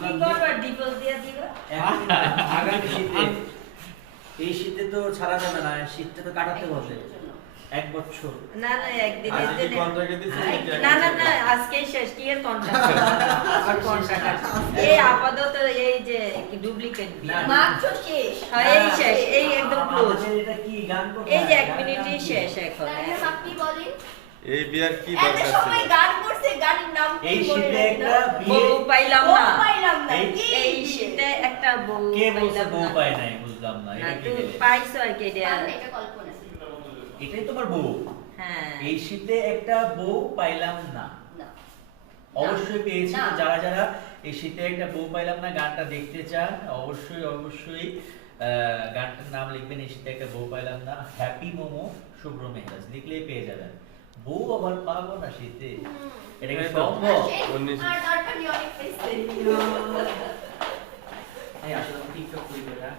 কবার ডিপোজ দিয়ে দিবা? আগামী শীতে এই শীতে তো ছাড়া যাবে না, শীতটা তো কাটাতে হবে 1 বছর। না না একদিনের আজকে জন্য কন্ট্রাক্টে দিছেন নাকি না না না আজকেই শেষ কি এর কন্ট্রাক্ট আর কন্ট্রাক্ট এই আপাতত এই যে ডুপ্লিকেট না, মাত্র শেষ। হ্যাঁ এই শেষ এই একদম ক্লোজ আমাদের এটা কি গান করতে এই যে হয়? 1 মিনিটই শেষ এখন ম্যাডাম আপনি বলেন এই বিয়ার কি এত দরকার সময় ছিল? গান করছে, গানের নাম কি এই বলে শীতে রাখি একটা না? বিয়ে বউ পাইলাম ও না পাইলাম না, এই- কি এই বিয়ে? শীতে একটা বউ কে বলছে পাইলাম বউ না। পায় নাই, বুঝলাম না। না এটা কি তুই বলে? পাইছো আর কি এটা পারলে এটা কল্পনা ছিল। এটাই তোমার বউ। হ্যাঁ এই শীতে একটা বউ পাইলাম না। না। অবশ্যই পেয়েছি। না। তো যারা যারা এই শীতে একটা বউ পাইলাম না গানটা দেখতে চান, অবশ্যই অবশ্যই গানটার নাম লিখবেন এই শীতে একটা বউ পাইলাম না, হ্যাপি মোমো শুভ্র মেহরাজ লিখলেই পেয়ে যাবেন। বউ আবার পাবো না শীতে, এটা কি এই তো। সম্ভব? আর দরকার নেই, অনেক পেয়েছে। এই আসলে টিকটক করি বেটা।